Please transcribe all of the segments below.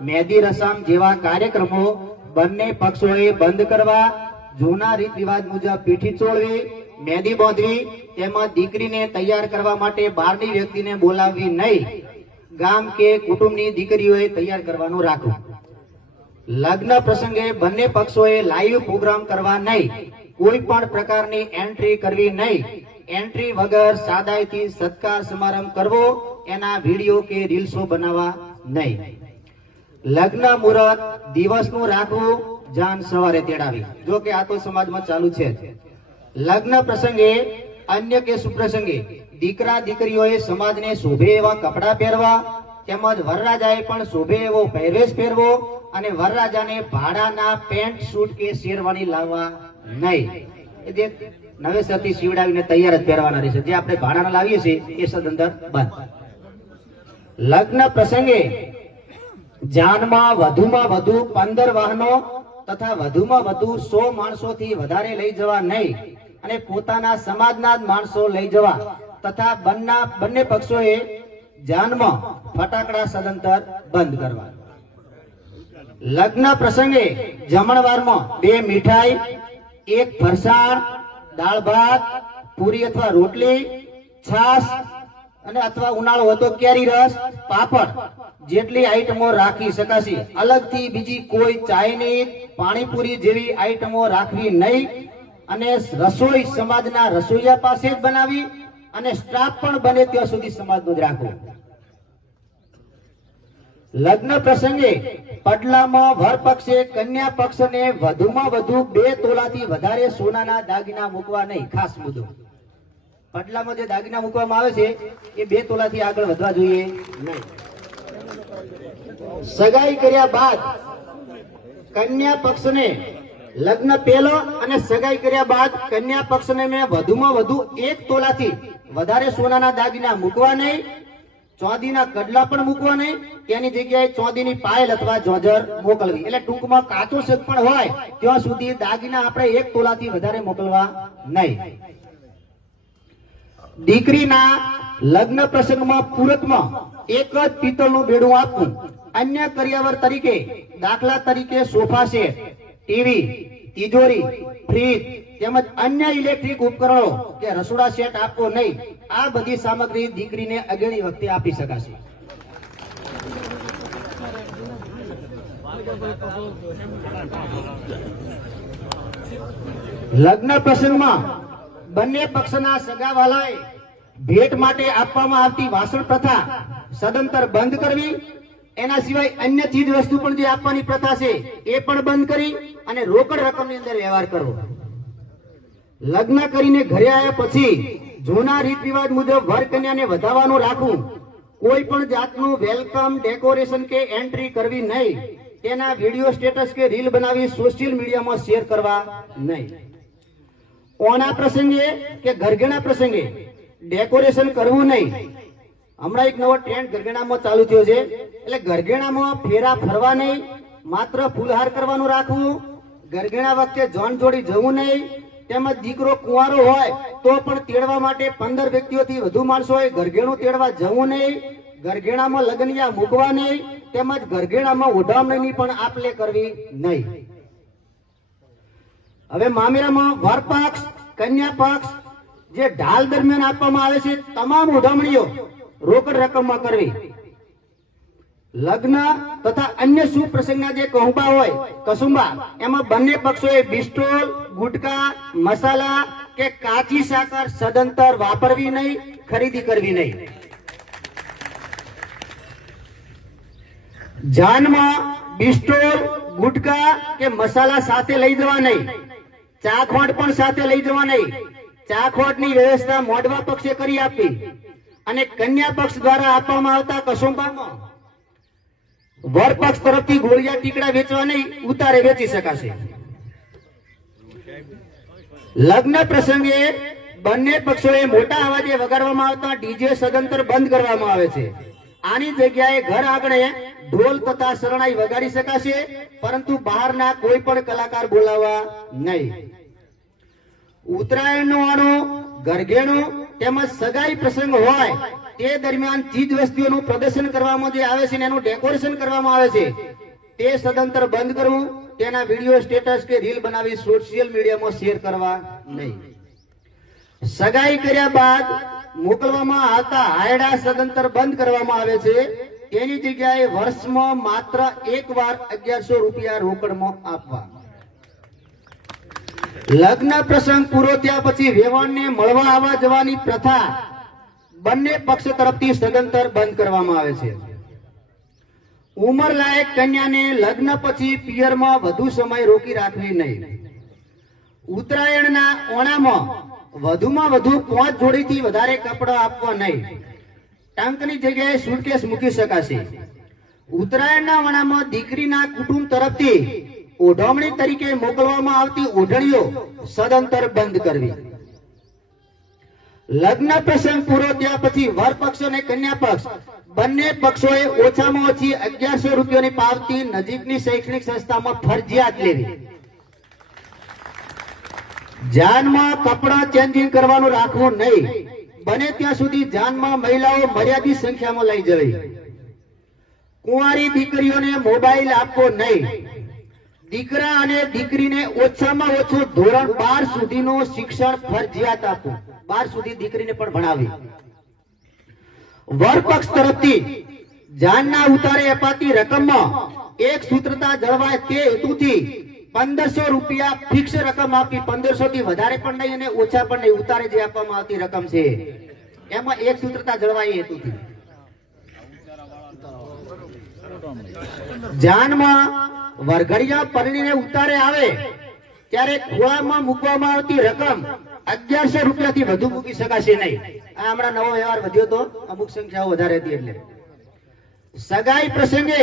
મહેંદી રસમ જેવા કાર્યક્રમો બંને પક્ષોએ બંધ કરવા, જૂના રીત રિવાજ મુજબ પીઠી ચોળવી, મેદી બાંધવી તેમજ દીકરીને તૈયાર કરવા માટે બહારની વ્યક્તિને બોલાવવી નહીં. ગામ કે કુટુંબની દીકરીઓએ તૈયાર કરવાનું રાખવું. લગ્ન પ્રસંગે બંને પક્ષોએ લાઈવ પ્રોગ્રામ કરવા નહીં. કોઈ પણ પ્રકારની એન્ટ્રી કરવી નહીં. એન્ટ્રી વગર સાદાઈથી સત્કાર સમારંભ કરવો, એના વીડિયો કે રીલ્સો બનાવવા નહીં. લગ્ન મુહૂર્ત દિવસનું રાખવું જાન સવારે તેડાવી. જો કે આ તો સમાજમાં ચાલુ છે લગ્ન પ્રસંગે, અન્ય કે સુપ્રસંગે, દીકરા દીકરીઓએ સમાજને શોભે એવા કપડાં પહેરવા, તેમજ વરરાજાએ પણ શોભે એવો પહેરવેશ પહેરવો અને વરરાજાને ભાડાના પેન્ટ શૂટ કે શેરવાની લાવવા નહીં. જે નવેસરથી સીવડાવીને તૈયાર જ પહેરવાના રહેશે. જે આપણે ભાડાના લાવીએ છીએ એ સદંતર બંધ. લગ્ન પ્રસંગે જાનમાં વધુમાં વધુ પંદર વાહનો તથા વધુમાં વધુ સો માણસોથી વધારે લઈ જવા નહીં અને પોતાના સમાજના જ માણસો લઈ જવા તથા બંના, બંને પક્ષોએ જાનમાં ફટાકડા સદંતર બંધ કરવા. લગ્ન પ્રસંગે જમણવારમાં બે મીઠાઈ, એક ફરસાણ, દાળ ભાત, પૂરી અથવા રોટલી, છાશ અને અથવા ઉનાળો હતો કેરી રસ, પાપડ જેટલી આઈટમો રાખી શકાશે, અલગથી બીજી કોઈ ચાઇનીઝ, પાણીપુરી જેવી આઈટમો રાખવી નહીં. અને રસોઈ સમાજના રસોઈયા પાસે જ બનાવી અને સ્ટાફ પણ બને ત્યાં સુધી સમાજનું જ રાખવો. લગ્ન પ્રસંગે પડલામાં વર પક્ષે કન્યા પક્ષને વધુમાં વધુ બે તોલાથી વધારે સોનાના દાગીના મૂકવા નહીં, ખાસ મુદ્દો. પડલામાં જે દાગીના મૂકવામાં આવે છે, એ બે તોલાથી આગળ વધવા જોઈએ નહીં. સગાઈ કર્યા બાદ કન્યા પક્ષને લગ્ન પહેલા અને સગાઈ કર્યા બાદ કન્યા પક્ષને મેં વધુમાં વધુ એક તોલાથી વધારે સોનાના દાગીના મૂકવા નહીં, ચોદીના કડલા પણ મૂકવા નહીં તેની જગ્યાએ ચોદીની પાયલ અથવા જોજર મોકલવી. એટલે ટૂંકમાં કાચો શેક પણ હોય, ત્યાં સુધી દાગીના આપણે એક તોલાથી વધારે મોકલવા નહીં. દીકરીના લગ્ન પ્રસંગમાં પૂરતમાં એક જ પિત્તળનું બેડું આપવું. અન્ય કરિયાવર તરીકે દાખલા તરીકે સોફા સેટ, ટીવી, તિજોરી, ફ્રીજ તેમજ અન્ય ઇલેક્ટ્રિક ઉપકરણો કે રસોડા સેટ આપવો નહીં. આ બધી સામગ્રી દીકરીને અગેણી વખતે આપી શકાશે. લગ્ન પ્રસંગમાં બંને પક્ષના સગાવાલાએ ભેટ માટે આપવામાં આવતી વાસણ પ્રથા સદંતર બંધ કરવી, એના સિવાય અન્ય ચીજ વસ્તુ પણ જે આપવાની પ્રથા છે, એ પણ બંધ કરી અને રોકડ રકમની અંદર વ્યવહાર કરવો. લગ્ન કરીને ઘરે આવ્યા પછી જૂના રીત રિવાજ મુજબ વર કન્યાને વધાવવાનું રાખવું, કોઈ પણ જાતનું વેલકમ, ડેકોરેશન કે એન્ટ્રી કરવી નહીં, તેના વીડિયો સ્ટેટસ કે રીલ બનાવી સોશિયલ મીડિયામાં શેર કરવા નહીં. કોના પ્રસંગે કે ઘરઘેણા પ્રસંગે ડેકોરેશન કરવું નહીં. હમણાં એક નવો ટ્રેન્ડ ગરગેણામાં ચાલુ થયો છે. એટલે ગરગેણામાં ફેરા ફરવા નહીં, માત્ર ફૂલહાર કરવાનું રાખવું. ગરગેણા વખતે જોન જોડી જવું નહીં, તેમજ દીકરો કુંવારો હોય, તો પણ તેડવા માટે પંદર વ્યક્તિઓથી વધુ માણસો હોય ગરગેણું તેડવા જવું નહીં. ગરગેણામાં લગનિયા મૂકવા નહીં, તેમજ ગરગેણામાં ઓઢામણીની પણ આપલે કરવી નહીં. હવે મામેરામાં વર પક્ષ કન્યા પક્ષ જે ઢાલ દરમિયાન આપવામાં આવે છે, તમામ ઉધામણીઓ રોકડ રકમમાં કરવી. લગ્ન તથા અન્ય શુભ પ્રસંગના જે કહુંબા હોય, કસુંબા, એમાં બંને પક્ષોએ બિસ્ટોલ, ગુટકા, મસાલા કે કાચી સાકર સદંતર વાપરવી નહીં, ખરીદી કરવી નહીં. જાનમાં બિસ્ટોલ, ગુટકા કે મસાલા સાથે લઈ જવા નહીં. ચાખોટ પણ સાથે લઈ જવા નહીં. ચાખોટની વ્યવસ્થા મોડવા પક્ષે કરી આપી અને કન્યા પક્ષ દ્વારા આપવામાં આવતા કસુંબામાં વર પક્ષ તરફથી ગોળિયા ટીકડા વેચવા નહીં, ઉતારે વેચી શકાશે. લગ્ન પ્રસંગે બંને પક્ષોએ મોટા અવાજે વગાડવામાં આવતા ડીજે સદંતર બંધ કરવામાં આવે છે. આની જગ્યાએ ઘર આંગણે ઢોલ તથા શરણાઈ વગાડી શકાશે, પરંતુ બહારના કોઈ પણ કલાકાર બોલાવવા નહીં. ઉત્તરાયણનું આણું ગરગેણું તેમજ સગાઈ પ્રસંગ હોય, તે દરમિયાન ચીજ વસ્તુઓનું પ્રદર્શન કરવામાં જે આવે છે એનું ડેકોરેશન કરવામાં આવે છે, તે સદંતર બંધ કરવું, તેના વીડિયો સ્ટેટસ કે રીલ બનાવી સોશિયલ મીડિયામાં શેર કરવા નહીં. સગાઈ કર્યા બાદ મોકલવામાં આવતા હાયડા સદંતર બંધ કરવામાં આવે છે, તેની જગ્યાએ વર્ષમાં માત્ર એક વાર અગિયારસો રૂપિયા રોકડમાં આપવા. લગ્ન પ્રસંગ પૂરો થયા પછી વેવાણને મળવા આવવા જવાની પ્રથા બંને પક્ષ તરફથી સદંતર બંધ કરવામાં આવે છે. ઉંમર લાયક કન્યાને લગ્ન પછી પિયરમાં વધુ સમય રોકી રાખવી નહીં. ઉત્તરાયણના ઓણામાં વધુમાં વધુ પાંચ જોડીથી વધારે કપડાં આપવા નહીં. ટાંકની જગ્યાએ સુટકેસ મૂકી શકાશે. ઉત્તરાયણના ઓણામાં દીકરીના કુટુંબ તરફથી ઓઢવણી તરીકે મોકલવામાં આવતી ઓઢણીઓ સદંતર બંધ કરવી. લગ્ન પ્રસંગ પૂરો થયા પછી વર પક્ષ અને કન્યા પક્ષ બંને પક્ષોએ ઓછામાં ઓછી અગિયારસો રૂપિયાની પાવતી નજીકની શૈક્ષણિક સંસ્થામાં ફરજિયાત લેવી. જાનમાં કપડાં ચેન્જિંગ કરવાનું રાખવું નહીં. બને ત્યાં સુધી જાનમાં મહિલાઓ મર્યાદિત સંખ્યામાં લઈ જવી. કુંવારી દીકરીઓને મોબાઈલ આપવો નહીં. દીકરા અને દીકરીને ઓછામાં ઓછું ધોરણ બાર સુધીનું શિક્ષણ ફરજિયાત આપવું બાર સુધી દીકરીને પણ ભણાવી. વરપક્ષ તરફથી જાનના ઉતારે અપાતી રકમમાં એક સૂત્રતા જળવાય તે હેતુથી પંદરસો રૂપિયા ફિક્સ રકમ આપી. પંદરસો થી વધારે પણ નહીં અને ઓછા પણ નહીં. ઉતારે જે આપવામાં આવતી રકમ છે. એમાં એક સૂત્રતા જળવાય હેતુથી. જાનમાં વરઘડિયા પરણીને ઉતારે આવે, ત્યારે ખોળામાં મૂકવામાં આવતી રકમ અગિયારસો રૂપિયાથી વધુ મૂકી શકાશે નહીં. આ હમણાં નવો વ્યવહાર વધ્યો તો અમુક સંખ્યાઓ વધારે હતી એટલે. સગાઈ પ્રસંગે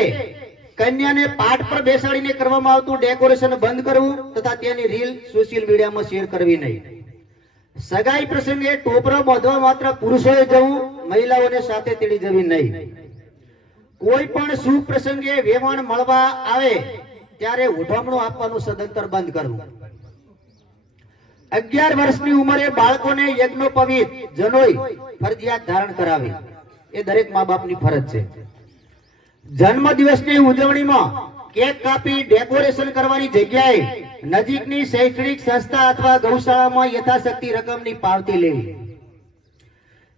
કન્યાને પાઠ પર બેસાડીને કરવામાં આવતું ડેકોરેશન બંધ કરવું તથા તેની રીલ સોશિયલ મીડિયામાં શેર કરવી નહીં. સગાઈ પ્રસંગે ટોપરો બાંધવા માત્ર પુરુષોએ જવું, મહિલાઓને સાથે તેડી જવી નહીં. કોઈ પણ શુભ પ્રસંગે વેવાણ મળવા આવે ત્યારે ઉઠામણું આપવાનું સદંતર બંધ કરવું. અગિયાર વર્ષની ઉંમરે બાળકોને યજ્ઞોપવિત જનોઈ ફરજિયાત ધારણ કરાવી. એ દરેક મા બાપની ફરજ છે. જન્મ દિવસની ઉજવણીમાં કેક કાપી ડેકોરેશન કરવાની જગ્યાએ નજીકની શૈક્ષણિક સંસ્થા અથવા ગૌશાળામાં યથાશક્તિ રકમની પાવતી લેવી.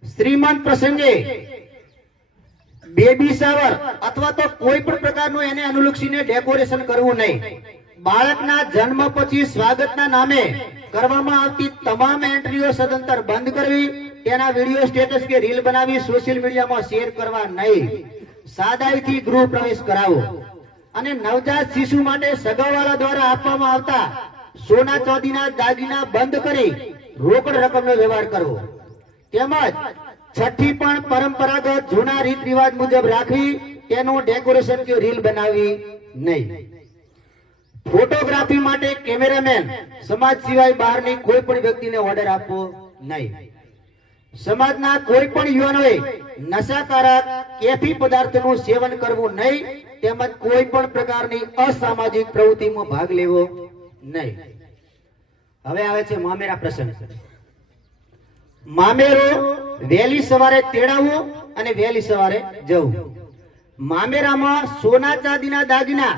શ્રીમંત પ્રસંગે બેબી શાવર અથવા તો કોઈ પણ પ્રકારનું એને અનુલક્ષીને ડેકોરેશન કરવું નહીં. બાળકના જન્મ પછી સ્વાગતના નામે કરવામાં આવતી તમામ એન્ટ્રીઓ સદંતર બંધ કરવી, તેના વીડિયો સ્ટેટસ કે રીલ બનાવી સોશિયલ મીડિયામાં શેર કરવા નહીં. સાદાઈથી ગૃહ પ્રવેશ કરાવો. અને નવજાત શિશુ માટે સગાવાળા દ્વારા આપવામાં આવતા સોના ચાંદીના દાગીના બંધ કરી રોકડ રકમનો વ્યવહાર કરવો. તેમજ છઠ્ઠી પણ પરંપરાગત જૂના રીત રિવાજ મુજબ રાખવી તેનું ડેકોરેશન કે રીલ બનાવી નહીં. ફોટોગ્રાફી માટે કેમેરામેન સમાજ સિવાય બહારની કોઈ પણ વ્યક્તિને ઓર્ડર આપવો નહીં. સમાજના કોઈ પણ યુવાનોએ નશાકારક, કેફી પદાર્થનું સેવન કરવું નહીં, તેમજ કોઈ પણ પ્રકારની અસામાજિક પ્રવૃત્તિમાં ભાગ લેવો નહીં. હવે આવે છે મામેરા પ્રસંગ. મામેરો વહેલી સવારે તેડાવવું અને વહેલી સવારે જવું. મામેરામાં સોના ચાંદીના દાગીના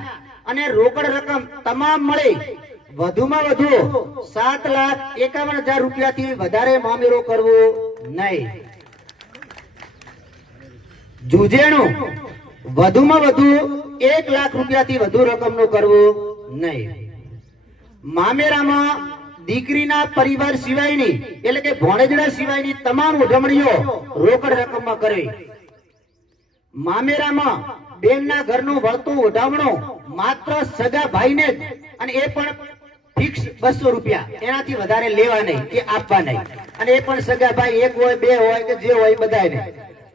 અને રોકડ રકમ તમામ મળે. વધુમાં વધુ સાત લાખ એકાવન હજાર રૂપિયાથી વધારે મામેરો કરવો નહીં. જુજેણું, વધુમાં વધુ એક લાખ રૂપિયાથી વધુ રકમનો કરવું નહીં. મામેરામાં દીકરીના પરિવાર સિવાયની, એટલે કે ભોણેજડા સિવાયની તમામ ઉજવણીઓ રોકડ રકમમાં કરવી મામેરામાં બેનના ઘરનું વળતું ઉઢામણું માત્ર સગા ભાઈને જ, અને એ પણ ફિક્સ બસો રૂપિયા. એનાથી વધારે લેવા નહીં કે આપવા નહીં. અને એ પણ સગા ભાઈ એક હોય, બે હોય કે જે હોય બધાને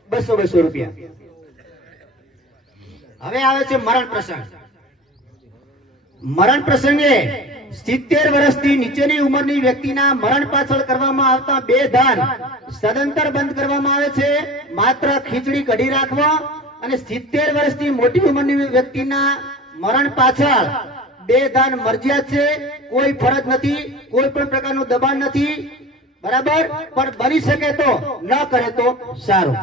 બસો બસો રૂપિયા. હવે આવે છે મરણ પ્રસંગ. મરણ પ્રસંગે સિત્તેર વર્ષથી નીચેની ઉંમરની વ્યક્તિના મરણ પાછળ કરવામાં આવતા બે દાન સદંતર બંધ કરવામાં આવે છે. માત્ર ખીચડી કઢી રાખવા અને સિત્તેર વર્ષથી મોટી ઉંમરની વ્યક્તિના મરણ પાછળ બે દાન મરજિયાત છે. કોઈ ફરજ નથી, કોઈ પણ પ્રકારનું દબાણ નથી. બરાબર? પણ બની શકે તો, ન કરે તો સારું.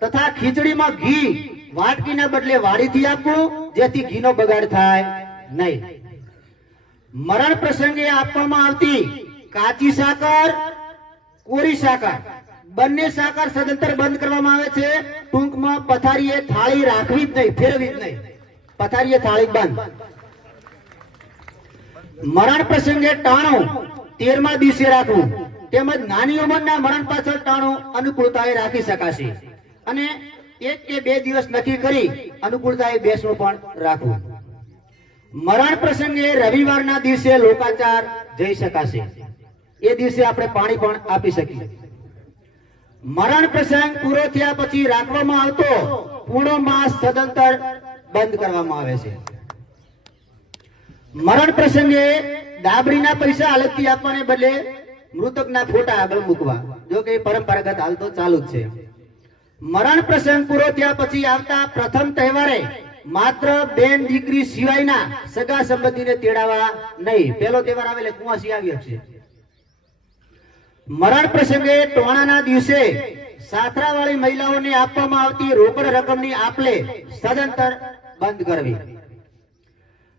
તથા ખીચડીમાં ઘી વાટકીના બદલે વાડીથી આપવું, જેથી ઘીનો બગાડ થાય નહીં. મરણ પ્રસંગે આપવામાં આવતી કાચી સાકર, કોરી સાકર, બંને સાકર સદંતર બંધ કરવામાં આવે છે. ટૂંકમાં પથારીએ થાળી રાખવી જ નહીં ફેરવી જ નહીં. પથારીએ થાળી બંધ. મરણ પ્રસંગે ટાણો તેરમા દિવસે રાખવું. તેમજ નાની ઉંમરના મરણ પાછળ ટાણો અનુકૂળતાએ રાખી શકાશે. અને એક કે બે દિવસ નક્કી કરી અનુકૂળતાએ બેસવું પણ રાખવું. મરણ પ્રસંગે રવિવારના દિવસે લોકાચાર જઈ શકાશે. એ દિવસે આપણે પાણી પણ આપી શકીએ. મરણ પ્રસંગ પૂરો થયા પછી રાખવામાં આવતો પૂર્ણ માસ સદંતર બંધ કરવામાં આવે છે. મરણ પ્રસંગે ડાબરીના પૈસા અલગથી આપવાને બદલે મૃતકના ફોટા આગળ મૂકવા. જો કે પરંપરાગત હાલ તો ચાલુ જ છે. મરણ પ્રસંગ પૂરો થયા પછી આવતા પ્રથમ તહેવારે માત્ર બેન દીકરી સિવાયના સગા સંબંધીને તેડાવા નહીં. પેલો તહેવાર આવે એટલે કુંવાસી આવી મરણ પ્રસંગે ટોણાના દિવસે સાથરાવાળી મહિલાઓને આપવામાં આવતી રોકડ રકમની આપલે સદંતર બંધ કરવી.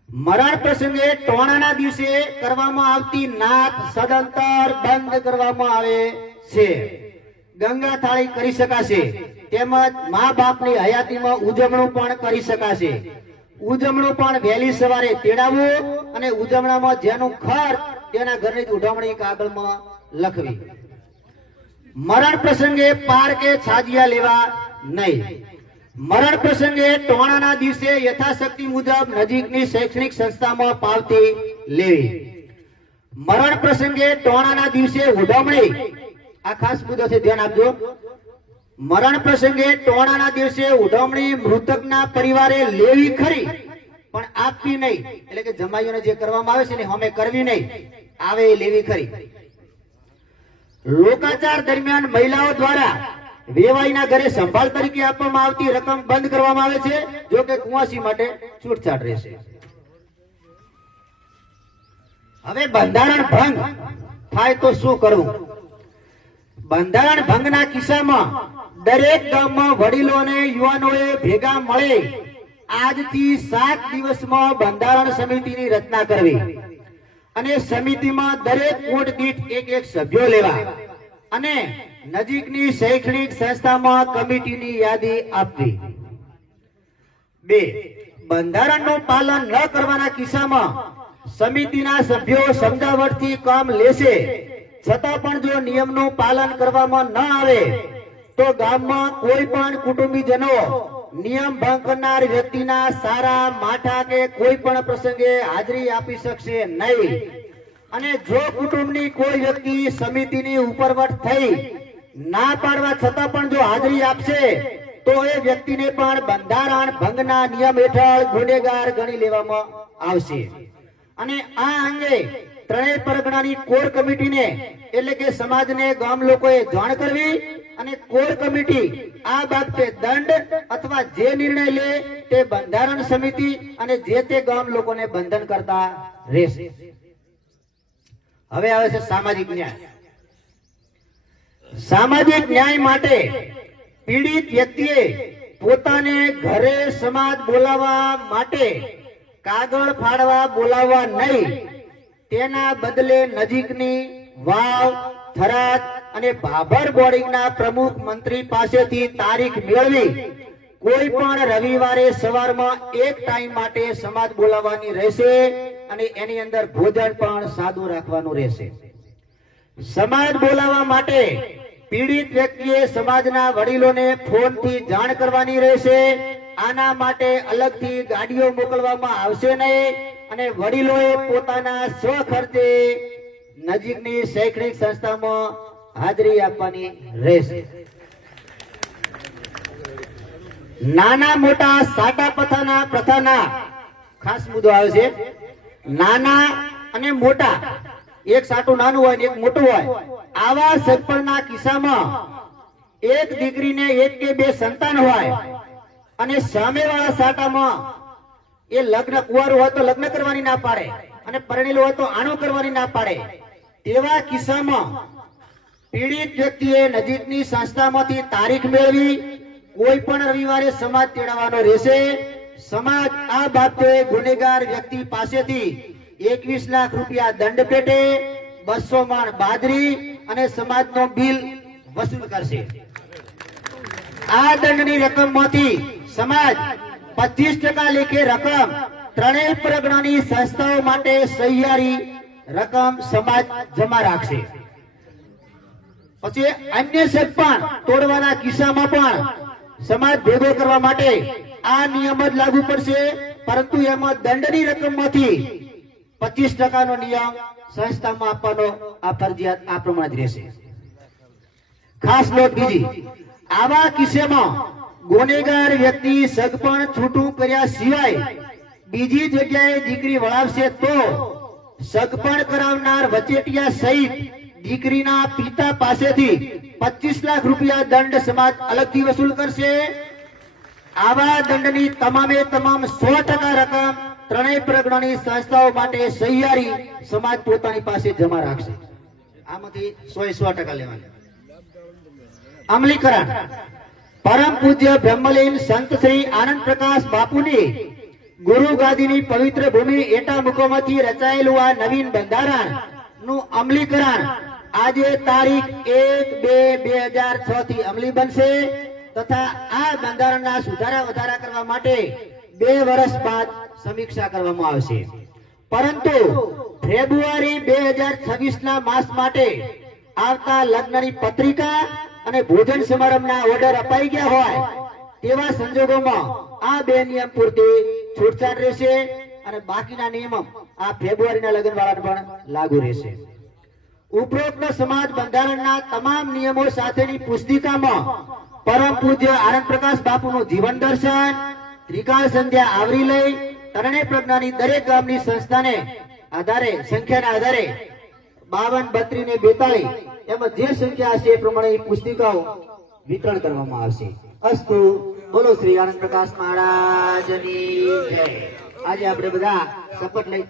મરણ પ્રસંગે ટોણાના દિવસે કરવામાં આવતી નાત સદંતર બંધ કરવામાં આવે છે. ગંગા થાળી કરી શકાશે. તેમજ મા બાપની હયાતીમાં ઉજવણું પણ કરી શકાશે. ઉજવણું પણ વહેલી સવારે તેડાવવું અને ઉજવણામાં જેનું ખર્ચ તેના ઘરની ઉઢવણી કાગળમાં લખવી. મરણ પ્રસંગે પાર કે છાજિયા લેવા નહીં. મરણ પ્રસંગે ટોણાના દિવસે યથાશક્તિ મુજબ નજીકની શૈક્ષણિક સંસ્થામાં પાવતી લેવી. મરણ પ્રસંગે ટોણાના દિવસે ઉજવણી આ ખાસ મુદ્દો છે ધ્યાન આપજો. મરણ પ્રસંગે ટોણાના દિવસે ઉજવણી મૃતકના પરિવારે લેવી ખરી, પણ આપવી નહીં. એટલે કે જમાઈઓને જે કરવામાં આવે છે ને અમે કરવી નહીં. આવે એ લેવી ખરી. લોકાચાર દરમિયાન મહિલાઓ દ્વારા વેવાઈના ઘરે સંભાળ તરીકે આપવામાં આવતી રકમ બંધ કરવામાં આવે છે, જો કે કુવાસી માટે છૂટછાટ રહેશે. હવે બંધારણ ભંગ થાય તો શું કરવું? બંધારણ ભંગના કિસ્સામાં દરેક ગામમાં વડીલો અને યુવાનોએ ભેગા મળે આજથી સાત દિવસમાં બંધારણ સમિતિની રચના કરવી. અને સમિતિમાં દરેક ઊંટ દીઠ એક એક સભ્યો લેવા. અને નજીકની શૈક્ષણિક સંસ્થામાં કમિટીની યાદી આપવી. બે, બંધારણનું પાલન ન કરવાના કિસ્સામાં સમિતિના સભ્યો સમજાવટથી કામ લેશે. છતાં પણ જો નિયમનું પાલન કરવામાં ન આવે, તો ગામમાં કોઈ પણ કુટુંબીજનો નિયમ ભંગ કરનાર વ્યક્તિના સારા માઠા કે કોઈ પણ પ્રસંગે હાજરી આપી શકશે નહીં. અને જો કુટુંબની કોઈ વ્યક્તિ સમિતિની ઉપરવટ થઈ ના પાડવા છતાં પણ જો હાજરી આપશે, તો એ વ્યક્તિને પણ બંધારણ ભંગના નિયમ હેઠળ ગુનેગાર ગણી લેવામાં આવશે. અને આ અંગે ત્રણેય પરગણાની કોર કમિટીને, એટલે કે સમાજને, ગામ લોકોએ જાણ કરવી અને કોર કમિટી આ બાબતે દંડ અથવા જે નિર્ણય લે તે બંધારણ સમિતિ અને જે તે ગામ લોકોને બંધન કરતા રહેશે. હવે આવે છે સામાજિક ન્યાય. સામાજિક ન્યાય માટે પીડિત વ્યક્તિએ પોતાને ઘરે સમાજ બોલાવવા માટે કાગળ ફાડવા બોલાવવા નહીં તેના બદલે નજીકની વાવ, થરાદ અને ભાભર બોર્ડિંગના પ્રમુખ મંત્રી પાસેથી તારીખ મેળવી. કોઈ પણ રવિવારે સવારમાં એક ટાઈમ માટે સમાજ બોલાવવાની રહેશે અને એની અંદર ભોજન પણ સાદું રાખવાનું રહેશે. સમાજ બોલાવવા માટે પીડિત વ્યક્તિએ સમાજના વડીલોને ફોનથી જાણ કરવાની રહેશે. આના માટે અલગથી ગાડીઓ મોકલવામાં આવશે નહીં. અને વડીલોએ પોતાના સ્વખર્ચે નજીકની શૈક્ષણિક સંસ્થામાં હાજરી આપવાની રહેશે નાના મોટા સાટા પથાના પ્રથાના ખાસ મુદ્દો આવે છે. નાના અને મોટા, એક સાટું નાનું હોય એક મોટું હોય, આવા સગપણના કિસ્સામાં એક દીકરીને એક કે બે સંતાન હોય અને સામેવાળા સાટામાં એ લગ્ન કુંવારું હોય તો લગ્ન કરવાની ના પાડે અને પરણેલું હોય તો આણું કરવાની ના પાડે. તેવા કિસ્સામાં પીડિત વ્યક્તિએ નજીકની સંસ્થામાંથી તારીખ મેળવી, કોઈ પણ રવિવારે સમાજ તેડાવવાનો રહેશે. સમાજ આ બાબતે ગુનેગાર વ્યક્તિ પાસેથી એકવીસ લાખ રૂપિયા દંડ પેટે, બસો માણ બાદરી અને સમાજનો બિલ વસૂલ કરશે. આ દંડની રકમમાંથી સમાજ પચીસ ટકા લેખે રકમ ત્રણેય પરગણાની સંસ્થાઓ માટે સહિયારી રકમ સમાજ જમા રાખશે. પછી અન્ય પણ તોડવાના કિસ્સામાં પણ સમાજ ભેગો કરવા માટે આ નિયમ જ લાગુ પડશે, પરંતુ એમાં દંડની રકમમાંથી પચીસ ટકાનો નિયમ સંસ્થામાં આપવાનો આ ફરજિયાત આ પ્રમાણે રહેશે. ખાસ નોટ બીજી, આવા કિસ્સામાં ગુનેગાર વ્યક્તિ સગપણ છૂટું કર્યા સિવાય બીજી જગ્યાએ દીકરી વળાવશે તો સગપણ કરાવનાર વચેટિયા સહિત દીકરીના પિતા પાસેથી પચીસ લાખ રૂપિયા દંડ સમાજ અલગથી વસૂલ કરશે. આવા દંડની તમામે તમામ સો ટકા રકમ ત્રણેય પ્રગણની સંસ્થાઓ માટે સહિયારી સમાજ પોતાની પાસે જમા રાખશે. આમાંથી સો સો ટકા લેવાના. અમલીકરણ. પરમ પૂજ્ય બ્રહ્મલીન સંત શ્રી આનંદ પ્રકાશ બાપુની ગુરુ ગાદીની પવિત્ર ભૂમિ એટા મુખોમાંથી રચાયેલું આ નવીન બંધારણનું અમલીકરણ આજે તારીખ એક બે બે હજાર છ થી અમલી બનશે તથા આ બંધારણના સુધારા વધારા કરવા માટે બે વર્ષ બાદ સમીક્ષા કરવામાં આવશે. પરંતુ ફેબ્રુઆરી બે હજાર છવ્વીસ ના માસ માટે આવતા લગ્નની પત્રિકા અને ભોજન સમારંભના ઓર્ડર અપાઈ ગયા હોય, તેવા સંજોગોમાં આ બે નિયમ પૂરતી છૂટછાટ રહેશે અને બાકીના નિયમો આ ફેબ્રુઆરીના લગ્ન વાળાને પણ લાગુ રહેશે. ઉપરોક્ત સમાજ બંધારણના તમામ નિયમો સાથેની પુસ્તિકામાં પરમ પૂજ્ય આનંદ પ્રકાશ બાપુનું જીવન દર્શન, ત્રિકાળ સંધ્યા આવરી લઈ, તરણે પ્રજ્ઞાની દરેક ગામની સંસ્થાને આધારે, સંખ્યાના આધારે બાવન, બત્રીસ ને બેતાલીસ એમાં જે સંખ્યા હશે એ પ્રમાણે એ પુસ્તિકાઓ વિતરણ કરવામાં આવશે. અસ્તુ, બોલો શ્રી આનંદ પ્રકાશ મહારાજની આજે આપણે બધા શપથ લઈ